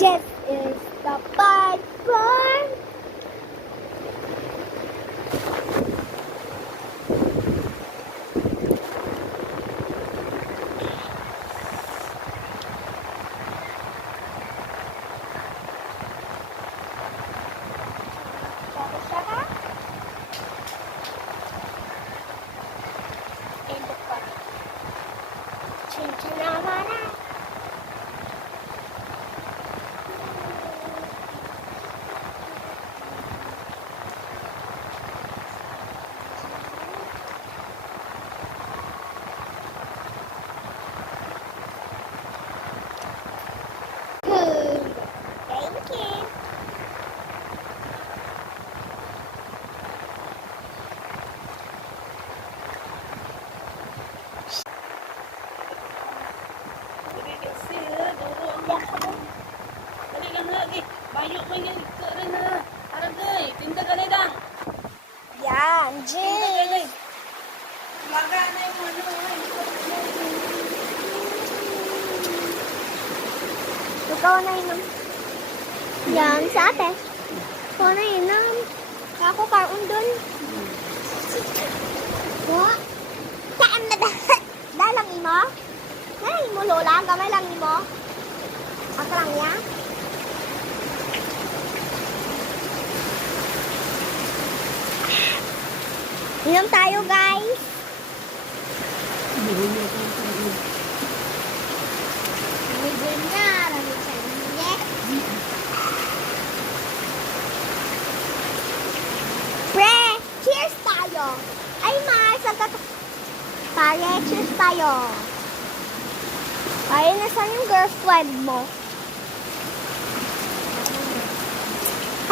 This is the bike farm. Bayuk main ke rena. Arang gay, tinda ka ledang. Yan, Jay. Laga na yung ano. Ikaw na inom. Yan, sa ate. Ikaw na inom. Ako karon dun. What? Saan na dalang imo? Dalang imo, Lola? Gamay lang imo? Ako lang ya? Inom tayo, guys. Bigyan na. Rami sa inyo. Pre, cheers tayo. Ay, Mars, pare, cheers tayo. Ay, nasaan yung girlfriend mo?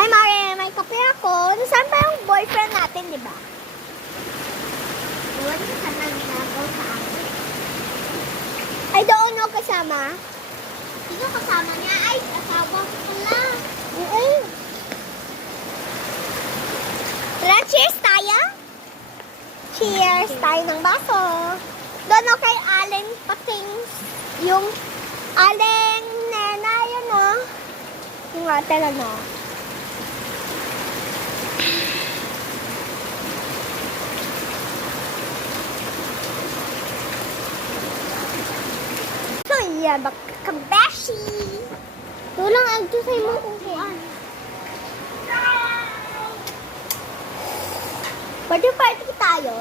Hi, Mare, may kape ako. Nasaan pa yung boyfriend natin, di ba? Doon ka nang ginagaw sa akin. Ay, doon no kasama? Sino kasama niya? Ay, asawa ko pala. Tara, cheers tayo? Cheers tayo ng baso. Doon no kay Allen Pating. Yung Allen Nena, yun no? Yung ate na no? Yan, kabeshi. Tulang agto sa imo kung kuan. Party tayo.